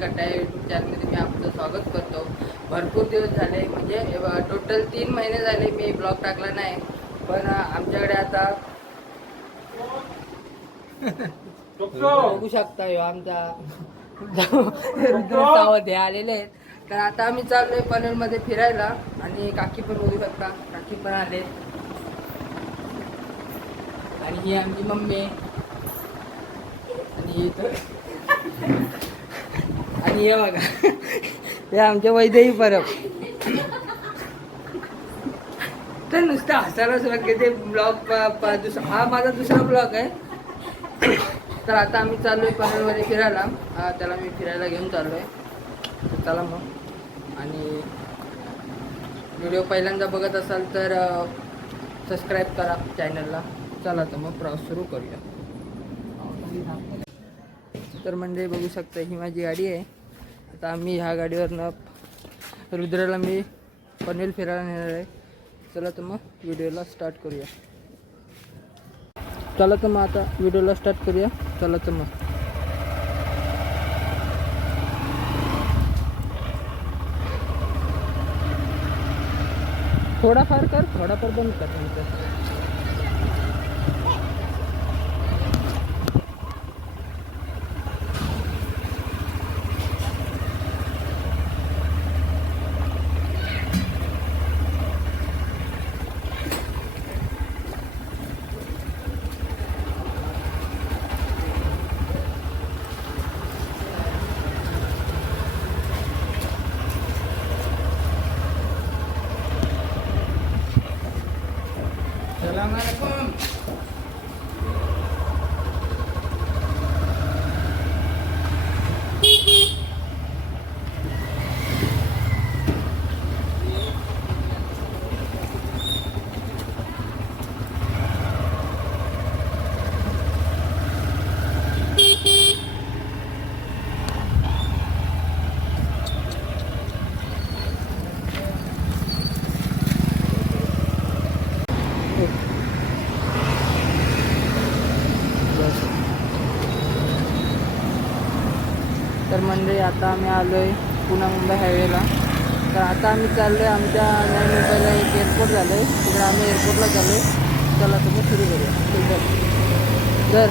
कट्टा या यूट्यूब चॅनलमध्ये मी आपलं स्वागत करतो. भरपूर दिवस झाले, म्हणजे टोटल 3 महिने झाले मी ब्लॉग टाकला नाही. पण आमच्याकडे आता बघू शकता आमचा रुद्र सावध हे आलेले आहेत. तर आता आम्ही चाललोय पनवेलमध्ये फिरायला आणि काकी पण बघू शकता, काकी पण आले. आणि ही आमची मम्मी आणि आणि हे बघा हे आमच्या वैदेही परब. तर नुसतं हसायलाच वाटते ते ब्लॉग. हा माझा दुसरा ब्लॉग आहे. तर आता आम्ही चाललोय पनवेलमध्ये फिरायला. त्याला मी फिरायला घेऊन चाललोय. तर चला मग. आणि व्हिडिओ पहिल्यांदा बघत असाल तर सबस्क्राईब करा चॅनलला. चला तर मग प्रवास सुरू करूया. तर म्हणजे बघू शकता ही माझी गाडी आहे. आता आम्ही ह्या गाडीवरनं रुद्राला मी पनवेल फिरायला नेणार आहे. चला तर मग व्हिडिओला स्टार्ट करूया. चला तर मग आता व्हिडिओला स्टार्ट करूया. चला तर मग. थोडाफार कर, थोडाफार बंद कर नंतर. Assalamualaikum. तर म्हणजे आता आम्ही आलो आहे पुणे मुंबई हायवेला. तर आता आम्ही चाललो आहे आमच्या नवी मुंबईला एक एअरपोर्ट झालं आहे, तिकडे आम्ही एअरपोर्टला चाललो आहे. चला तर मग सुरू करूया. ठीक आहे. तर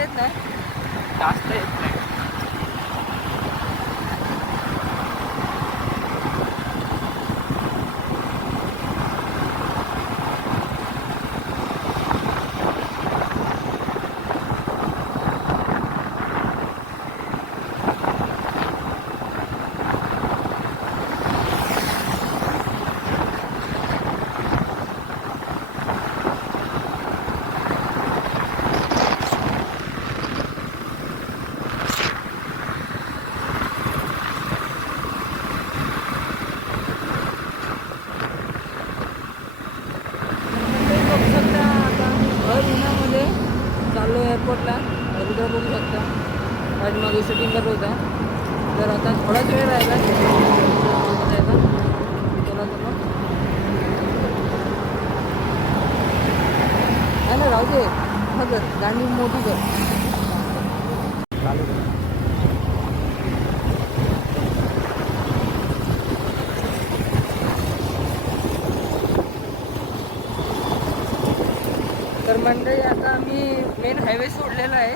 येत नाही, जास्त येत नाही. चाललो एअरपोर्टला. रुद्र बघू शकता आणि मग शूटिंग करत होता. तर आता थोडाच वेळ राहिला जायला. चला तर मग नाही ना, राहू दे. मग गाणी मोठी कर चालू. तर मंडळी आता आम्ही मेन हायवे सोडलेला आहे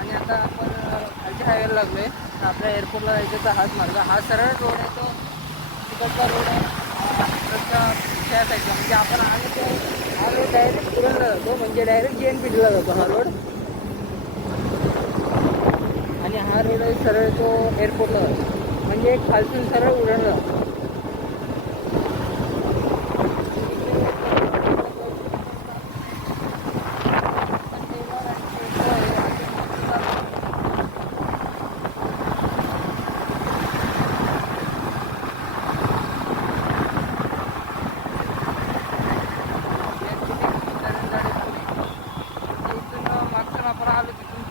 आणि आता आपण खालच्या हायवेला लागलो आहे. आपल्या एअरपोर्टला जायचं तर हाच मार्ग, हा सरळ रोड आहे. तो तिकडचा रोड आहे त्या साईडला. म्हणजे आपण आम्ही तो हा रोड डायरेक्ट उरणला जातो, म्हणजे डायरेक्ट JNPTला जातो हा रोड. आणि हा रोड आहे सरळ तो एअरपोर्टला जातो, म्हणजे एक खालसून सरळ उरणला जातो.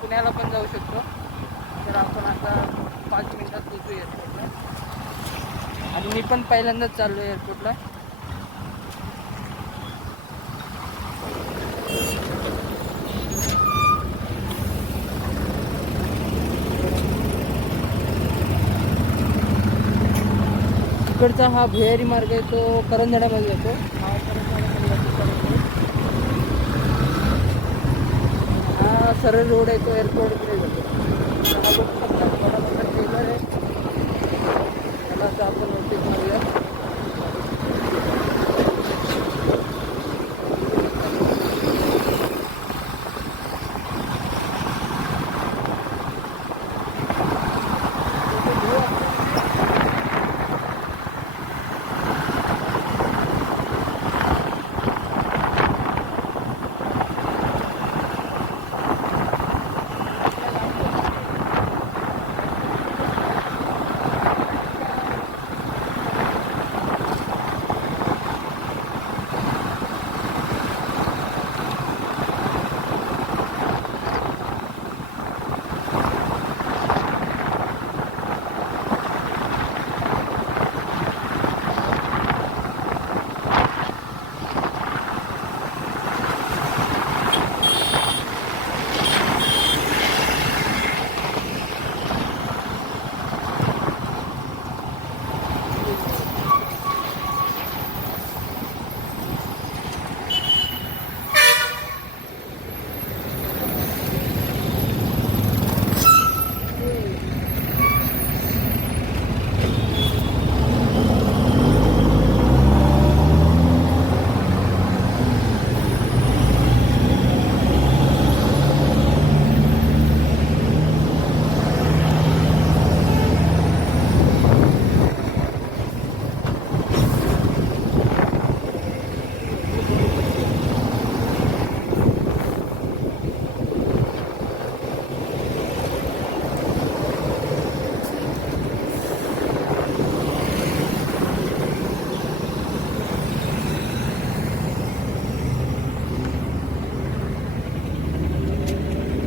पुण्याला पण जाऊ शकतो. तर आपण आता 5 मिनिटात पोहोचू एअरपोर्टला. आणि मी पण पहिल्यांदाच चाललो एअरपोर्टला. इकडचा हा भुयारी मार्ग आहे, तो करंजण्यामध्ये येतो. हा सरळ रोड आहे, तो एअरपोर्टकडे जातो. हा बघू शकता थोडा मोठा ट्रेलर आहे. त्याला असं आपण नोटीस मारूया.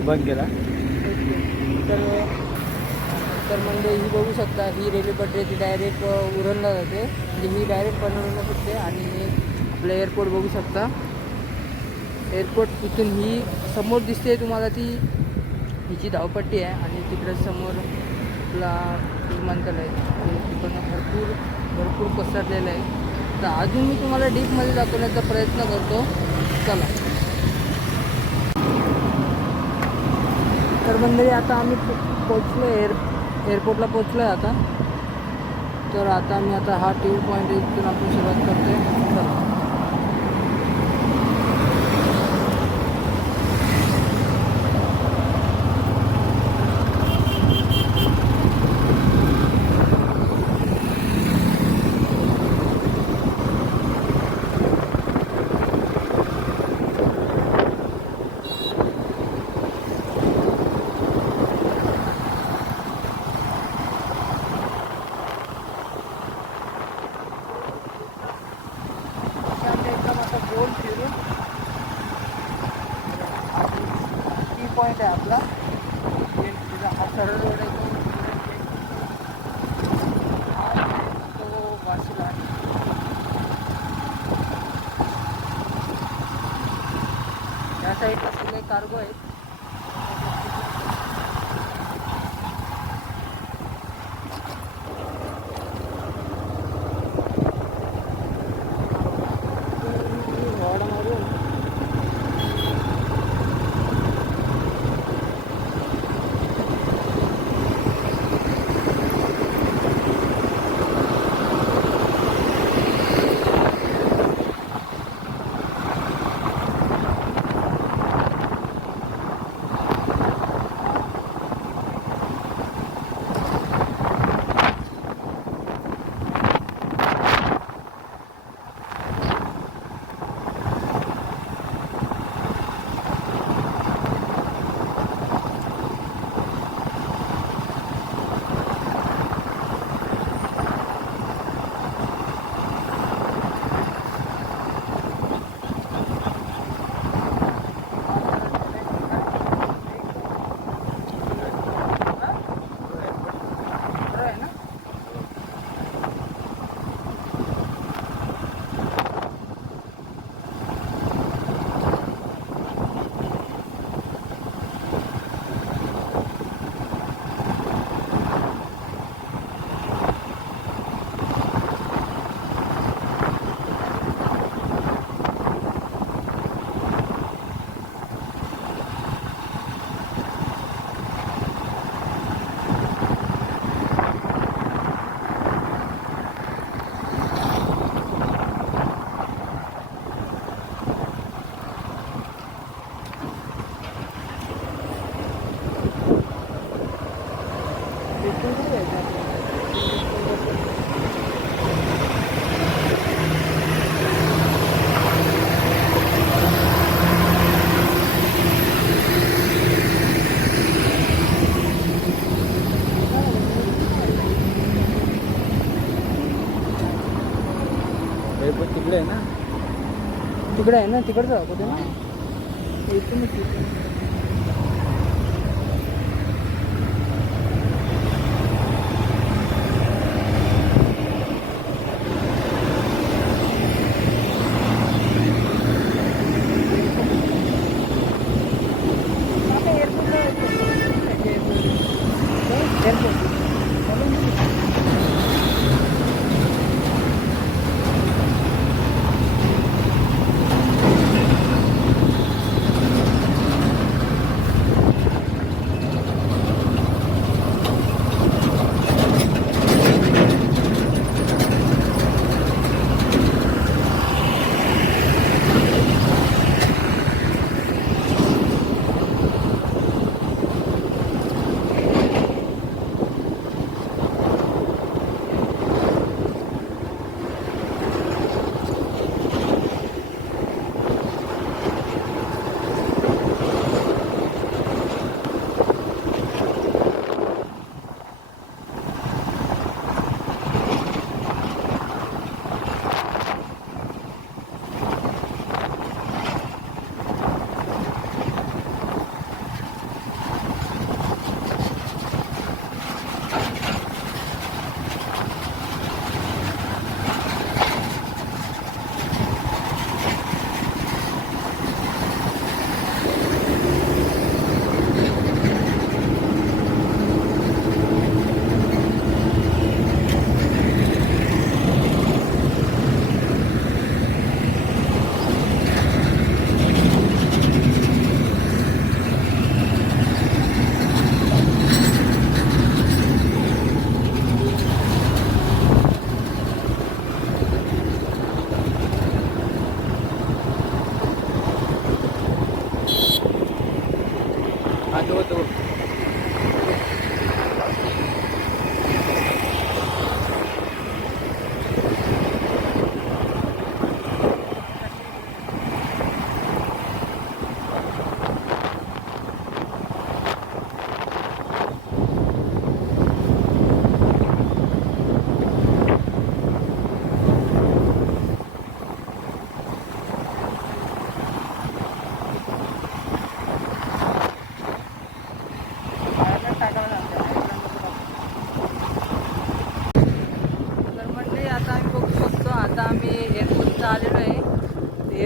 बंद केला. तर म्हणजे ही बघू शकता, ही रेल्वे पटरी ती डायरेक्ट उरणला जाते. म्हणजे ही डायरेक्ट पनवेलला सुटते. आणि आपलं एअरपोर्ट बघू शकता. एअरपोर्ट तिथून ही समोर दिसते तुम्हाला, ती हिची धावपट्टी आहे. आणि तिकडे समोर आपला विमानतळ आहे, तिकडनं भरपूर पसरलेलं आहे. तर अजून मी तुम्हाला डीपमध्ये दाखवण्याचा प्रयत्न करतो. चला. तर मंडळी आता आम्ही पोचलो एअरपोर्टला पोचलो आहे आता. तर आता आम्ही आता हा टी व्ही पॉईंट इथून आपण सुरुवात करतोय. चला. गोल फिरून टी पॉईंट आहे आपला. हा सरळ रोड आहे तो वाशीला आहे. या साईडला सगळे कार्गो आहेत. तिकडे आहे ना, तिकडे आहे ना, तिकडे जाऊ कुठे ना इथूनच.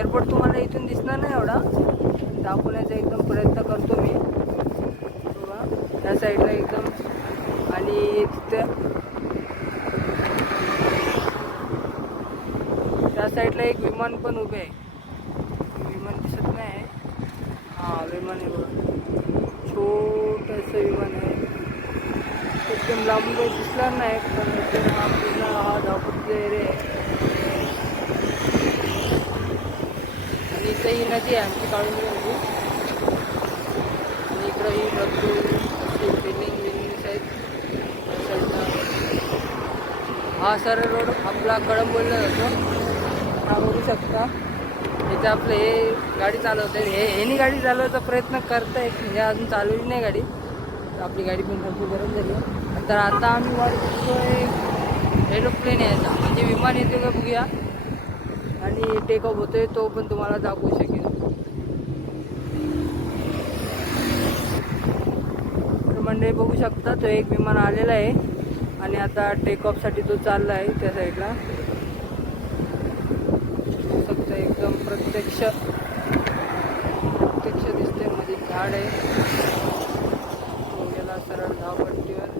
एअरपोर्ट तुम्हाला इथून दिसणार नाही एवढा, दाखवण्याचा एकदम प्रयत्न करतो मी. बघा त्या साईडला एकदम, आणि तिथे त्या साईडला एक विमान पण उभे आहे. विमान दिसत नाही. हां विमान आहे बघा, छोटंसं विमान आहे, एकदम लांबून काही दिसणार नाही, पण हा पूर्ण हा धावपट्टीचा एरिया आहे. आणि इथं ही नदी आहे आमची काळुंबी नदी, आणि इकडं ही भरपूर बिल्डिंग्स आहेत त्या साईडला. हा सरळ रोड आपला कळंबोलीला जातो. हा बघू शकता, इथं आपलं हे गाडी चालवत आहे, ह्यानी गाडी चालवायचा प्रयत्न करत आहे, म्हणजे अजून चालवली नाही गाडी. आपली गाडी पण भरपूर गरम झाली आहे. तर आता आम्ही वाट बघतोय एरोप्लेन यायचा, म्हणजे विमान येतो का बघूया, आणि टेक ऑफ होतोय तो पण तुम्हाला दाखवू शकेल. तर म्हणजे बघू शकता तो एक विमान आलेला आहे, आणि आता टेक ऑफसाठी तो चालला आहे त्या साईडला. फक्त एकदम प्रत्यक्ष दिसते, मध्ये झाड आहे, तो गेला सरळ धावपट्टीवर.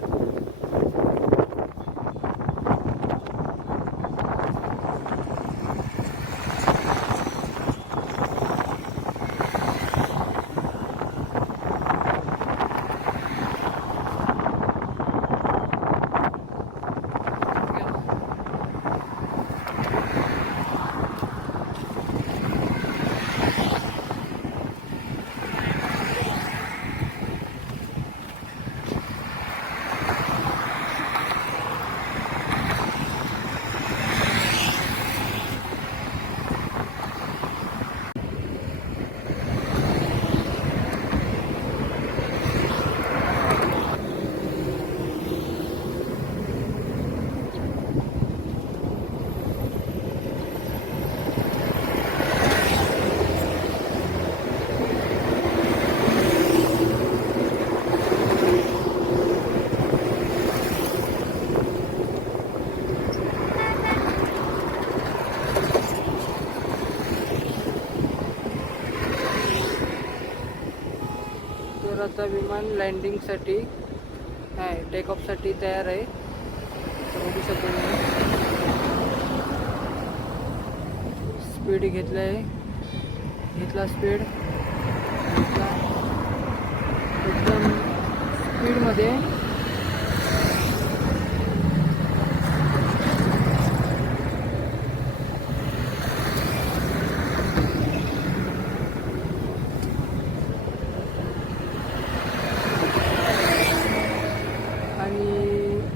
तर आता विमान लँडिंगसाठी आहे, टेक ऑफसाठी तयार आहे. तर बघू शकतो स्पीड घेतला आहे, स्पीड घेतला एकदम स्पीडमध्ये.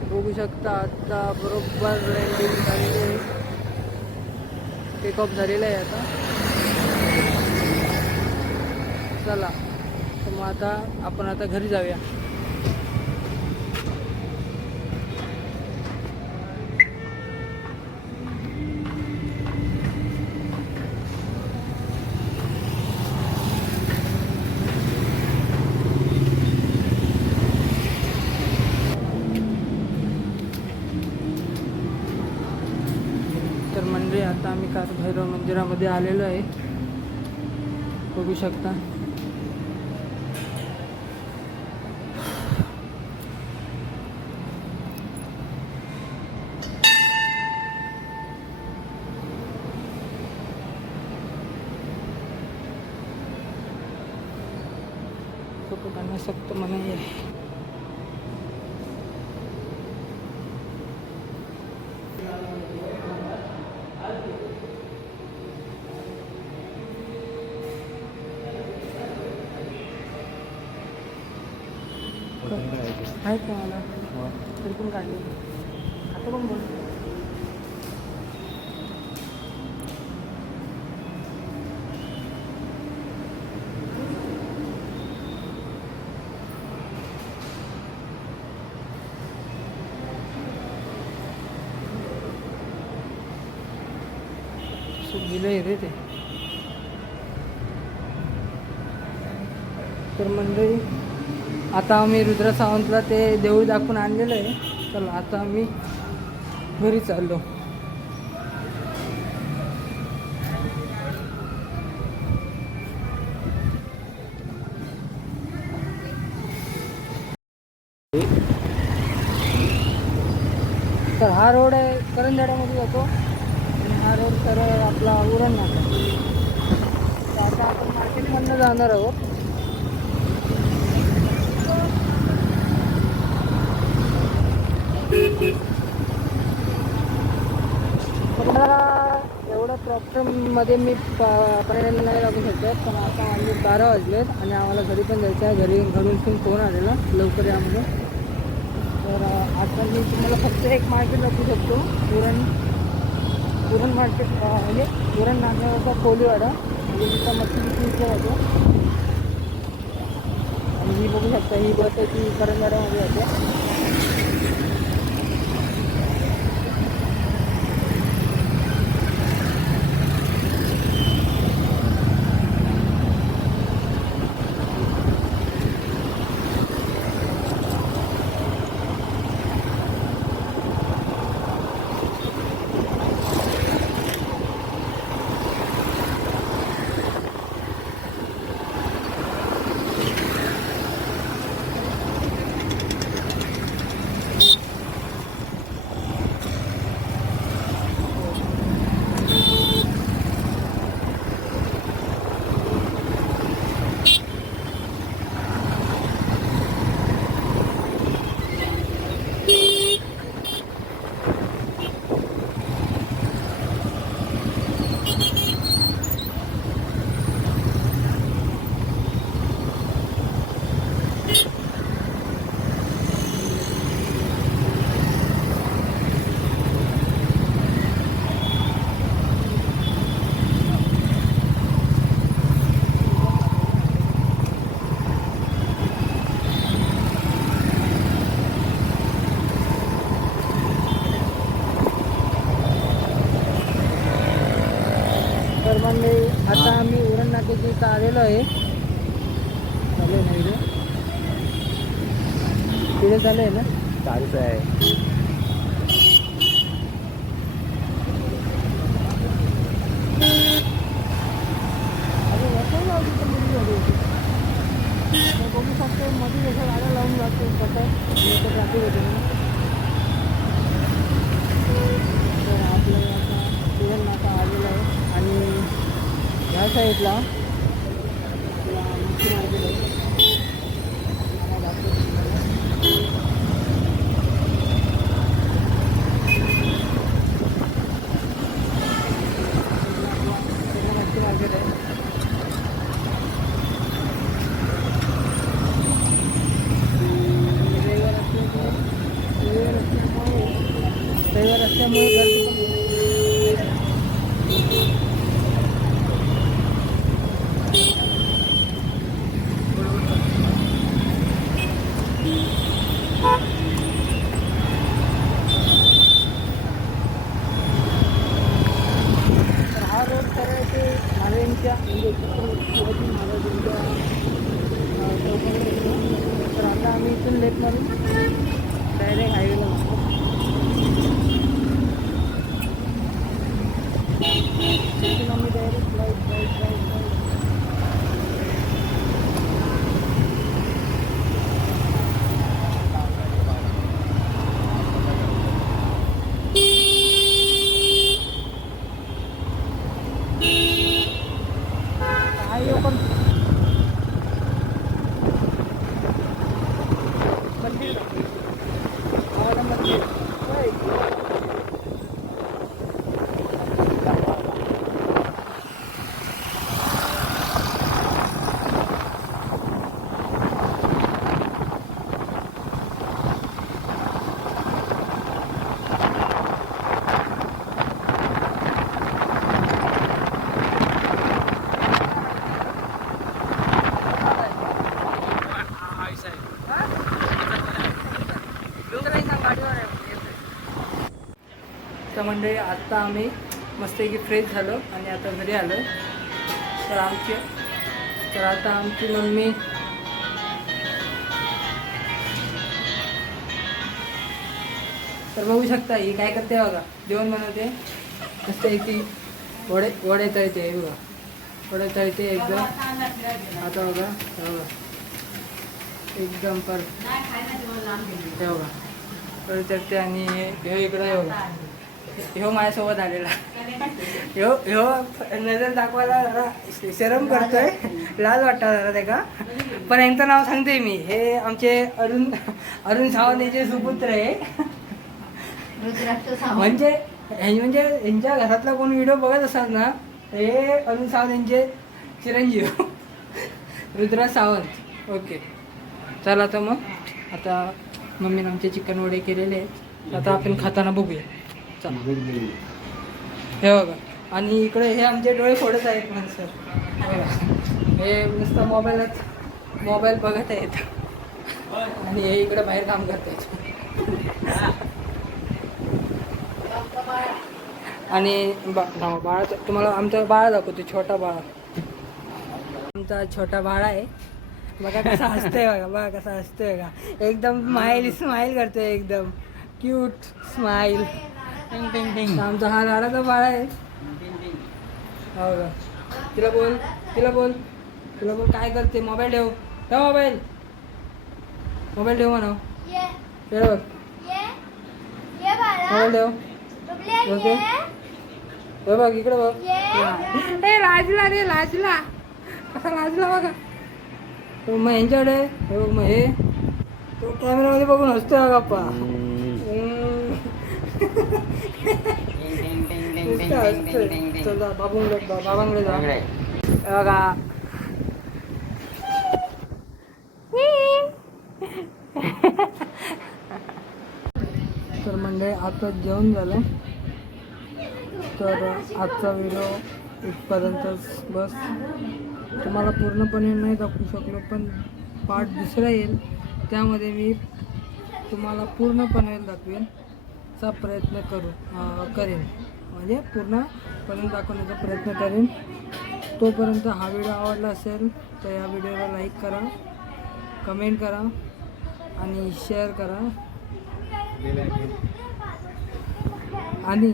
बघू शकता आता बरोबर लँडिंग झालेली आहे, टेक ऑफ झालेलं आहे आता. चला तर मग आता आपण आता घरी जाऊया. तर म्हणजे आता आम्ही कालभैरव मंदिरामध्ये आलेलो आहे, बघू शकता. फोटो काढणं सक्त मनाई आहे. आहेत का मला तरी पण काढले, आता पण बोल. दिलंय रे ते. तर मंडळी आता आम्ही रुद्र सावंतला ते देऊळ दाखवून आणलेलं आहे. चला आता आम्ही घरी चाललो. तर हा रोड आहे करंजाड्यामध्ये जातो आणि हा रोड सरळ आपला उरण नाका. तर आता आपण मार्केटमधनं जाणार आहोत. एवढं प्रॉब्लेममध्ये मी पर्यंत नाही लागू शकतो, पण आता आम्ही 12 वाजलेत आणि आम्हाला घरी पण जायचं आहे. घरून फोन आलेला लवकर या म्हणून. तर आता मी तुम्हाला फक्त एक मार्केट दाखवू शकतो, उरण मार्केट, म्हणजे उरण नाक्यावरचा कोलीवाडा, म्हणजे तिथं मच्छी जातो. आणि ही बघू शकता, ही बस आहे ती करंजाड्यामध्ये जाते. तर मग आता आम्ही उरण नाक्याच्या इथं आलेलो आहे. चालू आहे ना तिथे चालू आहे ना, चालूच आहे. बघू शकतो मध्ये जसं गाड्या लावून जातो कसं ट्रॅफिक होते ना. तर आपलं आता उरण नाका आलेलं आहे आणि ह्या साईडला आपला मच्छी मार्केट आहे. मच्छी मार्केट आहे. रविवार असल्यामुळे गर्दी तर हा रोड सरळ ते महाराजांच्या म्हणजे शिवाजी महाराजांच्या चौकावर येतो. तर आता आम्ही इथून लेट मारून डायरेक्ट हायवेला जातो. तिथून आम्ही डायरेक्ट लाईट पण मंदिर मंदिर तर मंडळी आत्ता आम्ही मस्तपैकी फ्रेश झालो आणि आता घरी आलो. तर आता आमची मम्मी तर बघू शकता ही काय करते बघा, जेवण बनवते मस्तपैकी. वडे तळते बघा, वडे तळते एकदम. आता बघा एकदम पर बघा डोळे चढते आणि ह्यो इकडं ह्यो माझ्यासोबत आलेला ह्यो नजर दाखवायला जरा शरम करतोय, लाज वाटतं जरा त्याका. पण यांचं नाव सांगते मी, हे आमचे अरुण सावंत याचे सुपुत्र आहे. म्हणजे यांच्या घरातला कोण व्हिडिओ बघत असाल ना, हे अरुण सावंत यांचे चिरंजीव रुद्राज सावंत. ओके चला तर मग आता मम्मीने आमचे चिकन वडे केलेले आहेत, आता आपण खाताना बघूया. चला हे बघा. आणि इकडे हे आमचे डोळे फोडत आहेत माणसं बघा, हे नुसतं मोबाईल बघत आहेत आणि हे इकडे बाहेर काम करत आहेत. आणि बाळा तुम्हाला आमचा बाळा दाखवतो, छोटा बाळा. आमचा छोटा बाळा आहे बघा, कसा हसतोय बघा, बघा कसा हसतोय बघा, एकदम स्माईल करतोय, एकदम क्यूट स्माईल. आमचा हा लाडाचा बाळा आहे. हो का, तिला बोल काय करते, मोबाईल ठेव मोबाईल ठेव म्हणा, मोबाईल ठेव. ओके हे बघ इकडे बघ, ए लाजला रे, लाजला कसा लाजला बघा. मग यांच्याकडे मग हे तो कॅमेरामध्ये बघून हसतोय बघा गप्पा. चला बाबांकडे जा बघा. तर मंडळी आता जेवण झालं, तर आजचा व्हिडिओ इथपर्यंतच बस. तुम्हाला पूर्णपणे नाही दाखवू शकलो, पण पार्ट दुसरा येईल, त्यामध्ये मी तुम्हाला पूर्णपणे दाखवेनचा प्रयत्न करेन, म्हणजे पूर्णपणे दाखवण्याचा प्रयत्न करेन. तोपर्यंत हा व्हिडिओ आवडला असेल तर या व्हिडिओला लाईक करा, कमेंट करा आणि शेअर करा. आणि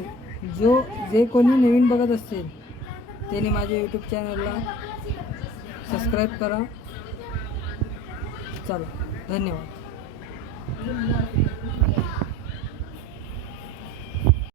जे कोणी नवीन बघत असतील त्याने माझ्या यूट्यूब चॅनलला सबस्क्राईब करा. चला धन्यवाद.